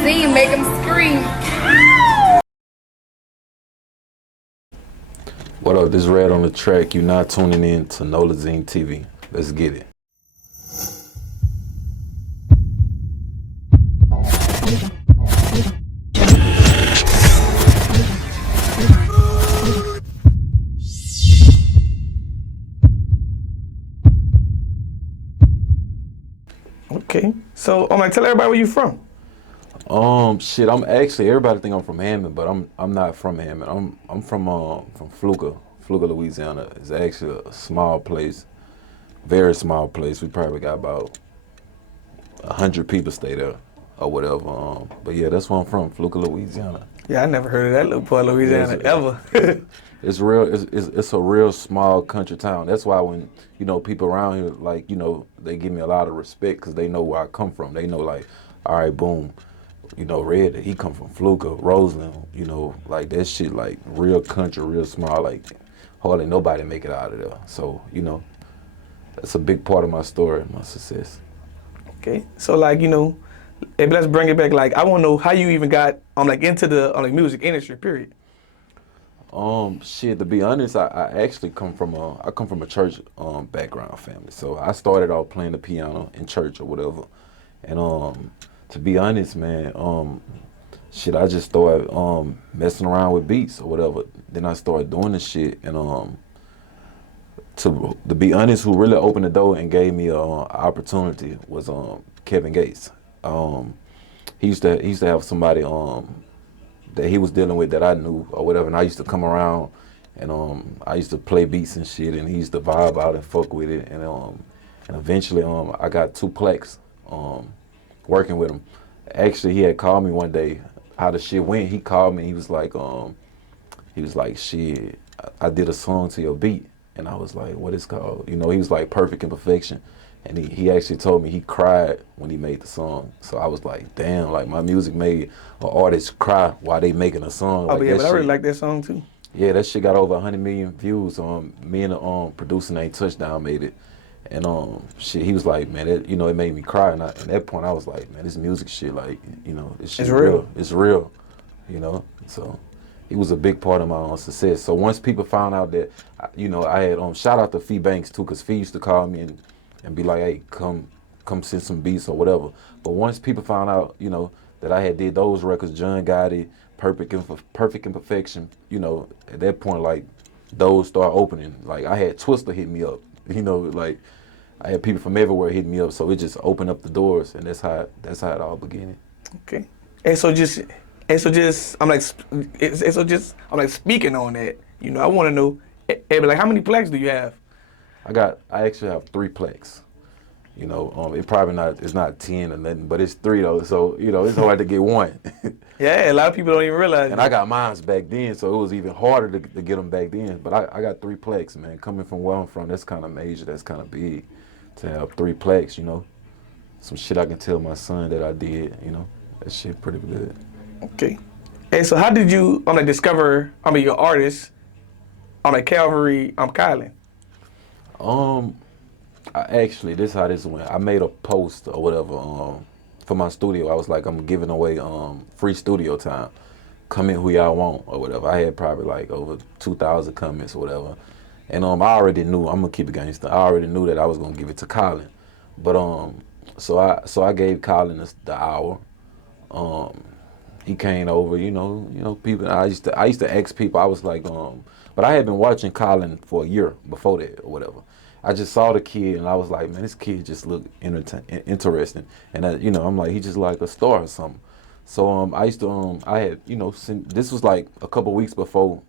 Nolazine make them scream. What up, this is Red on the track. You're not tuning in to Nolazine TV. Let's get it. Okay, so I'm like, tell everybody where you from. Shit, I'm actually, everybody think I'm from Hammond, but I'm not from Hammond. I'm from Fluka, Louisiana. It's actually a small place, very small place. We probably got about 100 people stay there or whatever. But yeah, that's where I'm from, Fluka, Louisiana. Yeah, I never heard of that little part of Louisiana ever. It's real. It's a real small country town. That's why when people around here, like they give me a lot of respect because they know where I come from. They know like, all right, boom, Red, he come from Fluka, Roseland. Like that shit, like real country, real small. Like hardly nobody make it out of there. So that's a big part of my story, my success. Okay, so like hey, let's bring it back. Like I want to know how you even got into the music industry. Period. Shit, to be honest, I actually come from a church background family. So I started off playing the piano in church or whatever. And to be honest, man, shit, I just started messing around with beats or whatever. Then I started doing this shit, and to be honest, who really opened the door and gave me an opportunity was Kevin Gates. He used to have somebody that he was dealing with that I knew or whatever, and I used to come around and I used to play beats and shit, and he used to vibe out and fuck with it, and eventually I got 2 plaques working with him. Actually, he had called me one day. How the shit went, he called me. He was like, shit, I did a song to your beat, and I was like, what is it called? He was like Perfect Imperfection. And he actually told me he cried when he made the song. So I was like, damn, like my music made an artist cry while they making a song. Oh, like, yeah, but I really like that song too. Yeah, that shit got over 100 million views. Me and the producer named Touchdown made it. And shit, he was like, man, it made me cry. And at that point, I was like, man, this music shit, like, this shit it's real. It's real, So he was a big part of my success. So once people found out that, I had, shout out to Fee Banks too, because Fee used to call me and be like, hey, come send some beats or whatever. But once people found out, that I had did those records, John Gotti, Perfect Imperfection, at that point, like, those start opening. Like, I had Twister hit me up, like, I had people from everywhere hit me up, so it just opened up the doors, and that's how it all began. Okay. And so just I'm like speaking on that. I want to know, like, how many plaques do you have? I actually have 3 plaques. It probably it's not 10 or nothing, but it's 3 though. So, it's hard to get one. Yeah, a lot of people don't even realize. And I got mines back then, so it was even harder to get them back then. But I got 3 plaques, man. Coming from where I'm from, that's kind of major. That's kind of big to have 3 plaques, Some shit I can tell my son that I did, That shit pretty good. Okay. And so how did you discover your artist on Calvary Kylan? Actually, this is how this went. I made a post or whatever for my studio. I was like, I'm giving away free studio time. Comment who y'all want or whatever. I had probably like over 2,000 comments or whatever. And I already knew, I'm gonna keep it gangster. I already knew that I was gonna give it to Kylan. But so I gave Kylan the hour. He came over, people. I used to ask people. I was like, but I had been watching Kylan for a year before that or whatever. I just saw the kid and I was like, man, this kid just looked interesting. And I'm like, he just like a star or something. So I used to I had this was like a couple weeks before,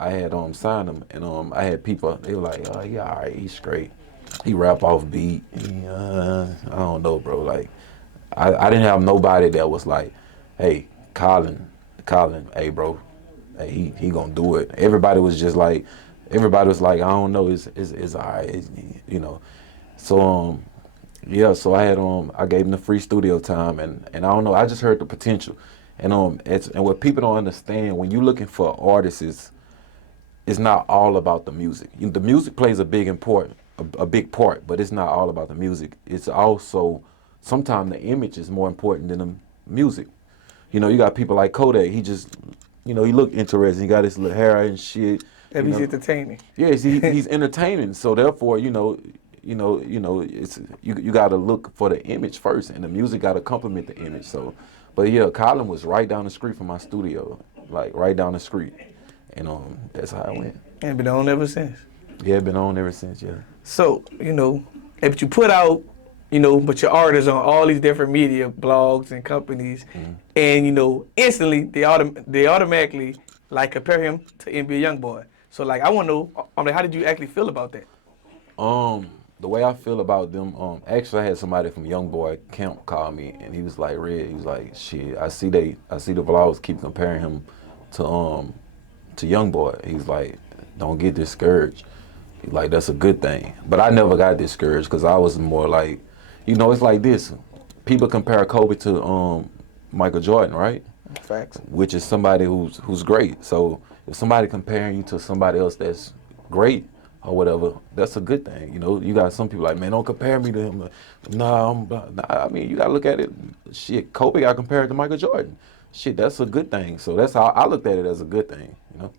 I had signed him, and I had people. They were like, oh yeah, all right, he's straight. He rap off beat. I don't know, bro. Like I didn't have nobody that was like, hey, Kylan, hey, bro, hey, he gonna do it. Everybody was like, I don't know, it's all right, So yeah, so I had I gave him the free studio time, and I don't know, I just heard the potential, and what people don't understand when you looking for artists is, it's not all about the music. The music plays a big part, but it's not all about the music. It's also sometimes the image is more important than music. You know, you got people like Kodak. He just, you know, he look interesting. He got his little hair and shit. If he's entertaining. Yes, he's entertaining. So therefore, it's you got to look for the image first, and the music got to complement the image. So, but yeah, Kylan was right down the street from my studio, like right down the street, and that's how I went. And been on ever since. Yeah, been on ever since. Yeah. So, you know, if you put out, you know, but your art is on all these different media, blogs and companies, and, you know, instantly they automatically, like, compare him to NBA Youngboy. So, like, I want to know, like, how did you actually feel about that? The way I feel about them, actually I had somebody from Youngboy Camp call me, and he was like, Red, he was like, shit, I see the vlogs keep comparing him to Youngboy. He's like, don't get discouraged. Like, that's a good thing. But I never got discouraged because I was more like, you know, it's like this. People compare Kobe to Michael Jordan, right? Facts. Which is somebody who's great. So if somebody comparing you to somebody else that's great or whatever, that's a good thing. You know, you got some people like, man, don't compare me to him. Nah, I mean, you got to look at it. Shit, Kobe got compared to Michael Jordan. Shit, that's a good thing. So that's how I looked at it, as a good thing, you know?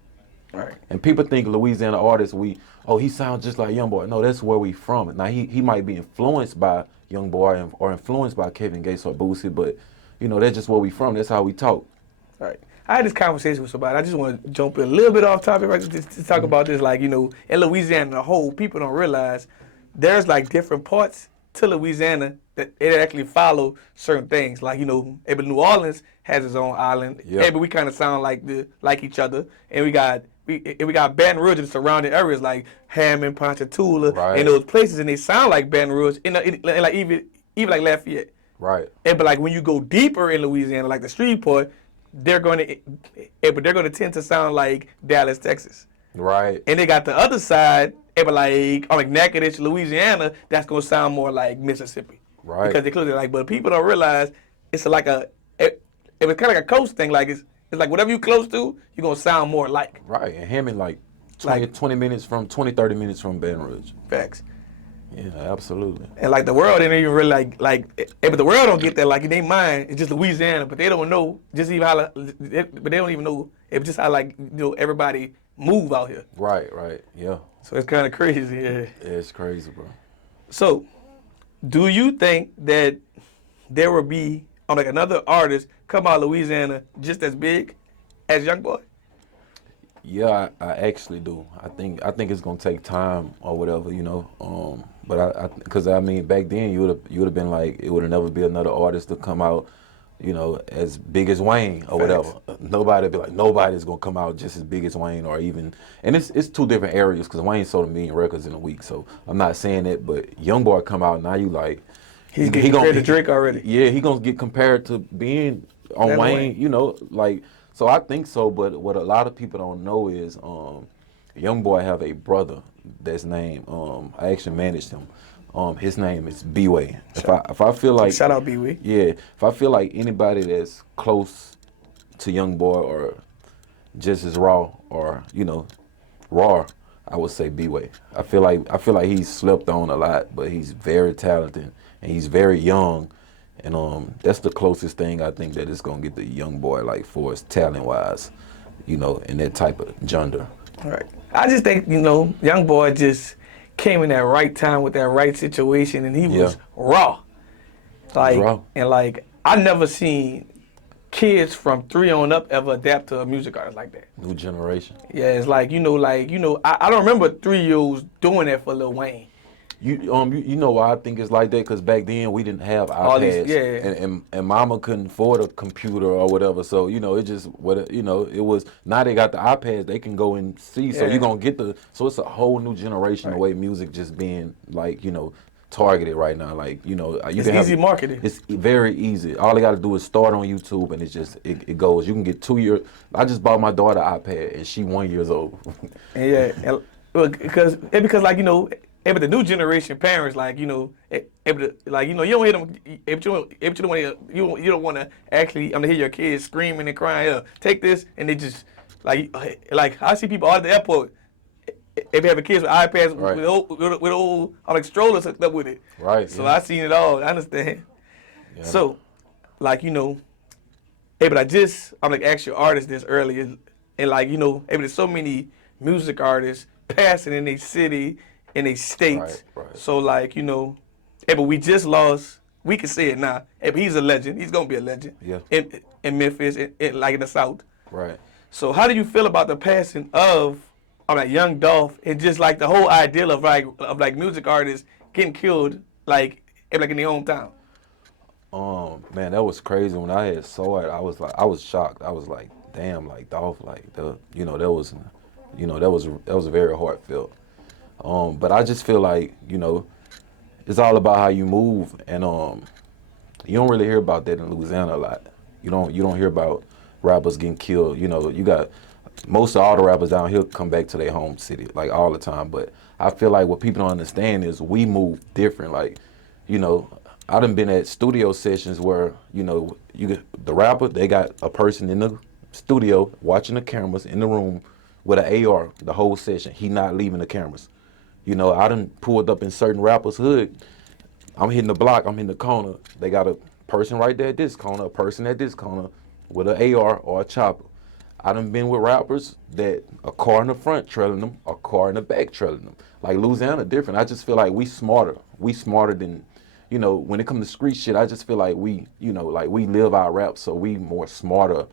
Right. And people think Louisiana artists, he sounds just like Youngboy. No, that's where we from. Now, he might be influenced by Youngboy or influenced by Kevin Gates or Boosie, but, you know, that's just where we from. That's how we talk. Right. I had this conversation with somebody. I just want to jump in a little bit off topic, right? Just to talk about this, like, you know, in Louisiana, the whole, people don't realize there's, like, different parts to Louisiana that it actually follow certain things. Like, you know, New Orleans has its own island. Yep. But we kind of sound like each other. And we got Baton Rouge and surrounding areas like Hammond, Ponchatoula, Right. and those places, and they sound like Baton Rouge, like even like Lafayette. Right. But like when you go deeper in Louisiana, like the Shreveport, they're going to tend to sound like Dallas, Texas. Right. And they got the other side, but like Natchitoches, Louisiana, that's going to sound more like Mississippi. Right. Because they close it like, but people don't realize it's like it was kind of like a coast thing. Like it's like whatever you close to, you're going to sound more like. Right. And Hammond, like 20 minutes from 30 minutes from Baton Rouge. Facts. Yeah, absolutely. And like the world didn't even really but the world don't get that. Like in their mind, it's just Louisiana, but they don't know just even how. But they don't even know it's just how, like, you know, everybody move out here. Right. Right. Yeah. So it's kind of crazy. Yeah. It's crazy, bro. So, do you think that there will be like another artist come out of Louisiana just as big as Youngboy? Yeah, I actually do. I think it's gonna take time or whatever, you know. But because I mean, back then you would have been like, it would have never be another artist to come out, you know, as big as Wayne or whatever. Nobody'd be like, nobody's gonna come out just as big as Wayne or even. And it's two different areas because Wayne sold 1 million records in a week. So I'm not saying that, but Youngboy come out now, you like. He's getting compared to Drake already. Yeah, he gonna get compared to being on Wayne, you know, like. So I think so, but what a lot of people don't know is Youngboy have a brother that's named, I actually managed him. His name is B-Way. If I feel like, shout out B-Way. Yeah, if I feel like anybody that's close to Youngboy or just as raw or, you know, raw, I would say B-Way. I feel like he's slept on a lot, but he's very talented and he's very young. And that's the closest thing I think that is gonna get the Youngboy, like, for his talent wise, you know, in that type of genre. Right. I just think, you know, Youngboy just came in that right time with that right situation, and he was raw. Like, raw. And like, I never seen kids from 3 on up ever adapt to a music artist like that. New generation. Yeah, it's like, I don't remember 3-year-olds doing that for Lil Wayne. You know why I think it's like that? Because back then we didn't have iPads, and Mama couldn't afford a computer or whatever. So you know, it just it was. Now they got the iPads, they can go and see. So you're gonna get so it's a whole new generation the way music just being, like, you know, targeted right now. Like, you know, it's easy marketing. It's very easy. All they got to do is start on YouTube, and it goes. You can get 2 years. I just bought my daughter an iPad, and she 1 year old. because like, you know. But the new generation parents, like, you know, like, you know, you don't hear them. You don't want to actually hear your kids screaming and crying. Take this, and they just like I see people out at the airport. If they have kids with iPads with old like strollers hooked up with it. Right. So I seen it all. I understand. Yeah. So, like, you know, hey, but I'm like ask your artist this earlier, and like hey, but there's so many music artists passing in a city, in a state. Right. So like hey, but we just lost. We can say it now. Hey, but he's a legend. He's gonna be a legend. Yeah. In Memphis, like in the South. Right. So how do you feel about the passing of like Young Dolph and just like the whole ideal of like music artists getting killed like in their hometown? Man, that was crazy. When I had saw it, I was shocked. I was like, damn, like Dolph, like that was very heartfelt. But I just feel like, it's all about how you move, and you don't really hear about that in Louisiana a lot. You don't hear about rappers getting killed. You got most of all the rappers down here come back to their home city like all the time. But I feel like what people don't understand is we move different. Like, I done been at studio sessions where the rapper, they got a person in the studio watching the cameras in the room with an AR the whole session. He not leaving the cameras. I done pulled up in certain rappers' hood. I'm hitting the block, I'm in the corner. They got a person right there at this corner, a person at this corner with an AR or a chopper. I done been with rappers that a car in the front trailing them, a car in the back trailing them. Like Louisiana different. I just feel like we smarter. We smarter than, when it comes to street shit, I just feel like we live our rap, so we more smarter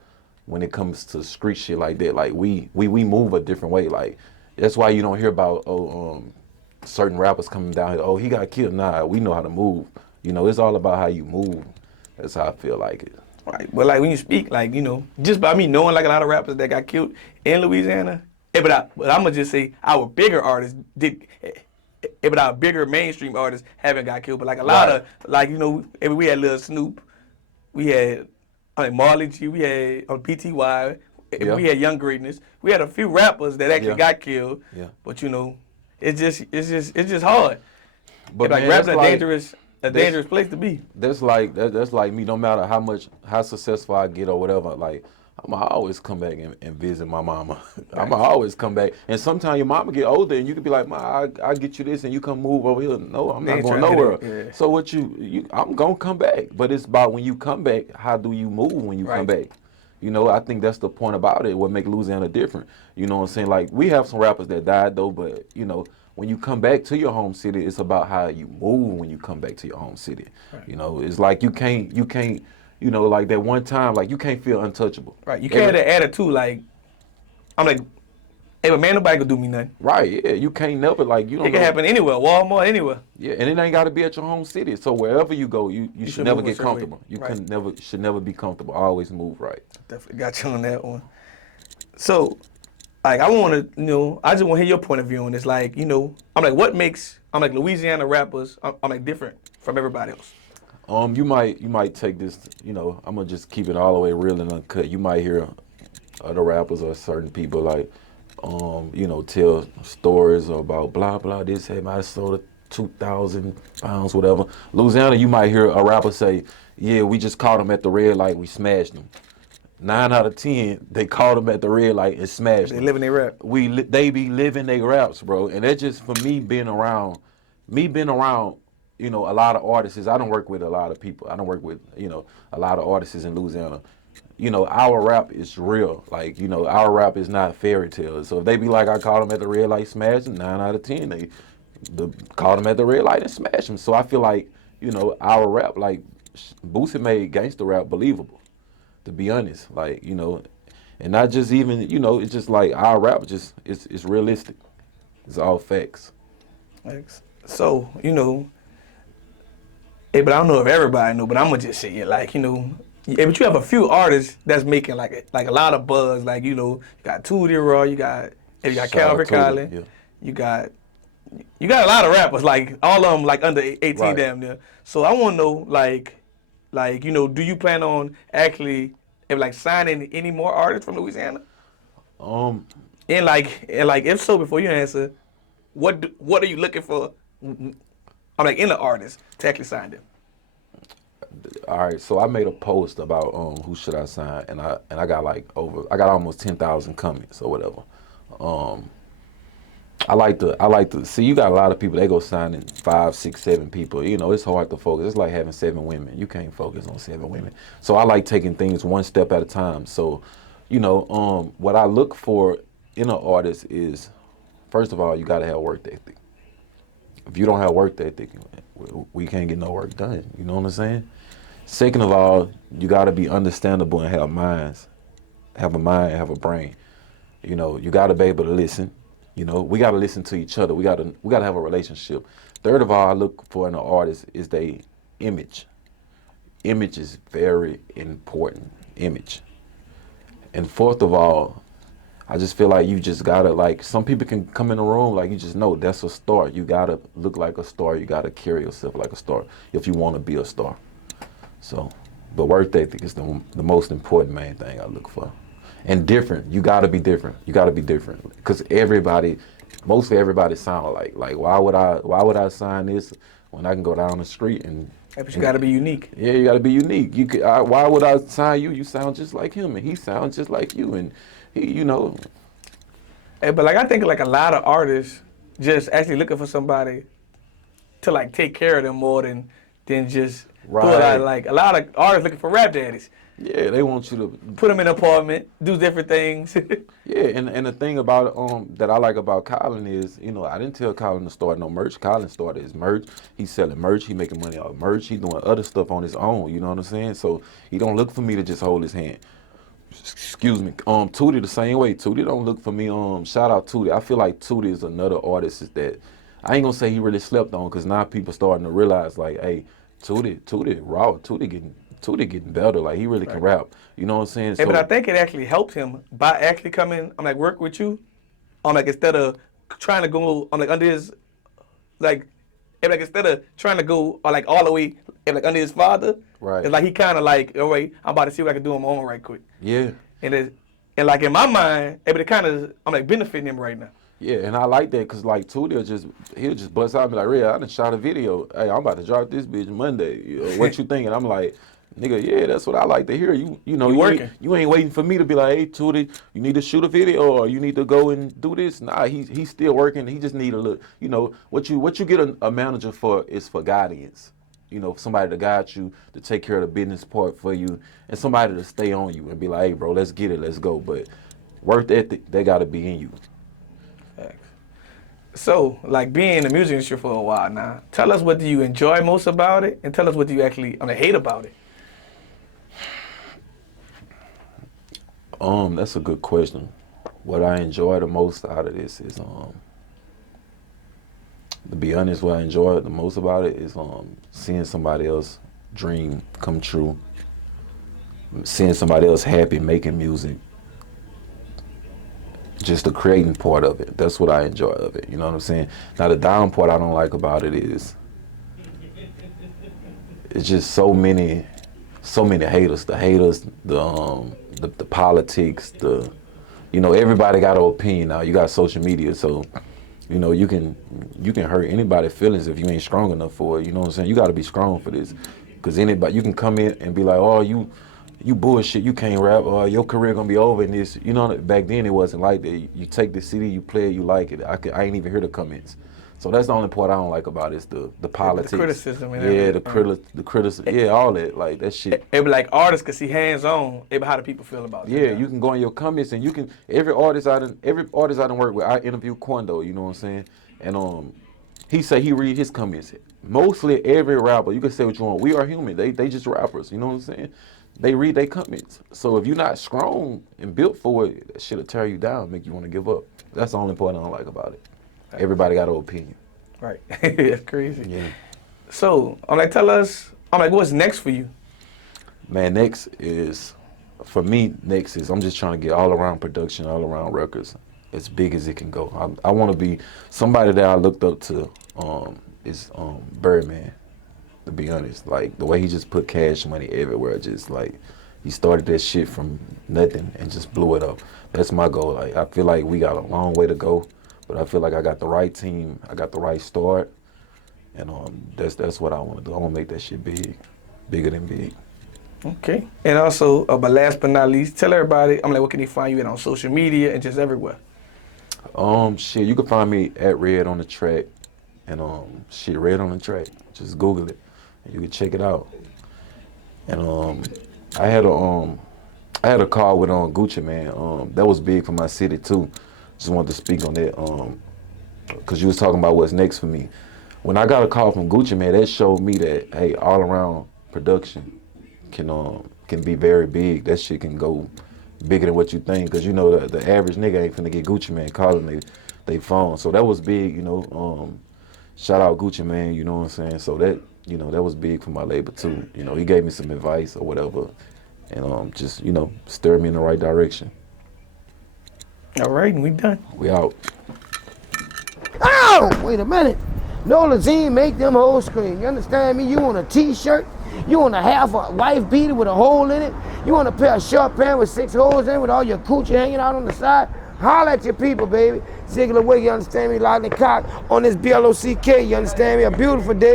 when it comes to street shit like that. Like we move a different way. Like that's why you don't hear about certain rappers coming down here. Oh, he got killed. Nah, we know how to move. It's all about how you move. That's how I feel like it. Right, but like when you speak, like just by me knowing like a lot of rappers that got killed in Louisiana, but I'm gonna just say our bigger artists did, but our bigger mainstream artists haven't got killed. But like a lot of like we had Lil Snoop, we had Marley G, we had PTY, we had Young Greatness, we had a few rappers that actually got killed. Yeah. But it's just hard. But like man, rapping a dangerous place to be. That's like me. No matter how successful I get or whatever, like I'ma always come back and visit my mama. I'ma always come back. And sometimes your mama get older and you can be like, Ma, I get you this and you come move over here. No, I'm not going nowhere. Yeah. So what I'm gonna come back. But it's about when you come back, how do you move when you come back? I think that's the point about it, what make Louisiana different. You know what I'm saying? Like we have some rappers that died though, but when you come back to your home city, it's about how you move when you come back to your home city. Right. It's like you can't, like that one time, like you can't feel untouchable. Right. You can't have that attitude like, I'm like, hey, but man, nobody can do me nothing. Right, yeah. You can't never, like, you don't It can happen anywhere, Walmart, anywhere. Yeah, and it ain't got to be at your home city. So wherever you go, you should never get comfortable. You should never be comfortable. Always move right. Definitely got you on that one. So, like, I want to, I just want to hear your point of view on this. Like, I'm like, what makes, Louisiana rappers, I'm like different from everybody else? You might take this, I'm gonna just keep it all the way real and uncut. You might hear other rappers or certain people like, tell stories about blah blah. This hey, I sold 2,000 pounds, whatever. Louisiana, you might hear a rapper say, yeah, we just caught him at the red light, we smashed him. 9 out of 10, they caught him at the red light and smashed him. They living their rap. They be living their raps, bro. And that's just for me being around, a lot of artists. I don't work with a lot of people. I don't work with, a lot of artists in Louisiana. Our rap is real. Like, our rap is not fairy tales. So if they be like, I caught him at the red light, smashed him, 9 out of 10, they caught him at the red light and smashed him. So I feel like, our rap, like, Boosie made gangster rap believable, to be honest. Like, and not just even, it's just like our rap it's realistic. It's all facts. Thanks. So, hey, but I don't know if everybody know, but I'm gonna just say it, like, yeah, but you have a few artists that's making like a lot of buzz. Like, you got Tootie Raw, you got Calvary Kylan, yeah. you got a lot of rappers, like all of them like under 18 right. Damn near. So I want to know, like, do you plan on actually signing any more artists from Louisiana? And if so, before you answer, what are you looking for? I'm like in the artist to actually sign them. All right, so I made a post about who should I sign, and I got almost 10,000 comments or whatever. I like to see. You got a lot of people. They go signing 5, 6, 7 people. You know, it's hard to focus. It's like having 7 women. You can't focus on 7 women. So I like taking things one step at a time. So, you know, what I look for in an artist is, first of all, you got to have work ethic. If you don't have work ethic, we can't get no work done. You know what I'm saying? Second of all, you got to be understandable and have minds, have a mind, have a brain. You know, you got to be able to listen. You know, we got to listen to each other. We got to have a relationship. Third of all, I look for in an artist is their image. Image is very important. Image. And fourth of all, I just feel like you just gotta, like, some people can come in the room, like, you just know that's a star. You gotta look like a star. You gotta carry yourself like a star if you want to be a star. So, but work ethic is the most important main thing I look for. And different. You gotta be different. You gotta be different. Because mostly everybody sound alike. Like, why would I sign this when I can go down the street and... But you gotta be unique. Yeah, you gotta be unique. Why would I sign you? You sound just like him, and he sounds just like you, and he, you know. Hey, but like I think like a lot of artists just actually looking for somebody to like take care of them more than just do a lot. Like a lot of artists looking for rap daddies. Yeah, they want you to put them in an apartment, do different things. Yeah, and the thing about that I like about Kylan is, you know, I didn't tell Kylan to start no merch. Kylan started his merch. He's selling merch. He making money off merch. He doing other stuff on his own. You know what I'm saying? So he don't look for me to just hold his hand. Excuse me. Tootie the same way. Tootie don't look for me. Shout out Tootie. I feel like Tootie is another artist that I ain't gonna say he really slept on, because now people starting to realize like, hey, Tootie raw. Tootie getting better. Like, he really can rap. You know what I'm saying? Yeah, but I think it actually helped him by actually coming, work with you. Instead of trying to go, under his, instead of trying to go, all the way, under his father. Right. It's like he kind of all right, I'm about to see what I can do on my own right quick. Yeah. And in my mind, it kind of, benefiting him right now. Yeah, and I like that because, like, Tootie he'll just bust out and be like, Red, I done shot a video. Hey, I'm about to drop this bitch Monday. What you thinking? I'm like, nigga, yeah, that's what I like to hear. You ain't waiting for me to be like, hey, Tootie, you need to shoot a video or you need to go and do this. Nah, he's still working. He just need a look. You know, what you get a manager for is for guidance. You know, somebody to guide you, to take care of the business part for you, and somebody to stay on you and be like, hey, bro, let's get it, let's go. But work ethic, they got to be in you. So, being in the music industry for a while now, tell us what do you enjoy most about it, and tell us what do you actually hate about it. That's a good question. What I enjoy the most out of this is, to be honest, what I enjoy the most about it is seeing somebody else dream come true, seeing somebody else happy making music. Just the creating part of it. That's what I enjoy of it. You know what I'm saying? Now the down part I don't like about it is it's just so many haters. The haters, the politics, everybody got an opinion now. You got social media, so you can hurt anybody's feelings if you ain't strong enough for it. You know what I'm saying? You got to be strong for this, because anybody, you can come in and be like, oh, you bullshit, you can't rap, or your career gonna be over in this. You know, back then it wasn't like that. You take the CD, you play it, you like it. I ain't even hear the comments. So that's the only part I don't like about it, is the politics. The criticism. The criticism. Yeah, all that, like, that shit. It be like artists can see hands-on, how do people feel about it. Yeah, you can go in your comments and you can, every artist I done work with, I interview Quando, you know what I'm saying? And he say he read his comments. Mostly every rapper, you can say what you want. We are human. They just rappers, you know what I'm saying? They read their comments. So if you're not strong and built for it, that shit'll tear you down, make you want to give up. That's the only part I don't like about it. Everybody got an opinion. Right. That's crazy. Yeah. So, tell us, what's next for you? Man, next is I'm just trying to get all around production, all around records, as big as it can go. I want to be somebody that I looked up to, is Birdman. To be honest, like, the way he just put Cash Money everywhere, just like, he started that shit from nothing and just blew it up. That's my goal. Like, I feel like we got a long way to go, but I feel like I got the right team, I got the right start, and that's what I want to do. I want to make that shit big, bigger than big. Okay. And also, but last but not least, tell everybody, what can they find you on social media and just everywhere? Shit, you can find me at Red on the Track, and shit, Red on the Track. Just Google it, and you can check it out. And I had a call with Gucci Man. That was big for my city too. Just wanted to speak on that. Cause you was talking about what's next for me. When I got a call from Gucci Man, that showed me that hey, all around production can be very big. That shit can go bigger than what you think. Cause you know the average nigga ain't finna get Gucci Man calling they phone. So that was big, you know. Shout out Gucci Man, you know what I'm saying? So that, you know, that was big for my label too. You know, he gave me some advice or whatever, and just, you know, steered me in the right direction. All right, we done. We out. Oh, wait a minute. Nolazine make them hoes scream. You understand me? You want a t-shirt? You want a half a wife beater with a hole in it? You want a pair of short pants with 6 holes in it with all your coochie hanging out on the side? Holler at your people, baby. Ziggler Wig, you understand me? Lock the cock on this BLOCK, you understand me? A beautiful day.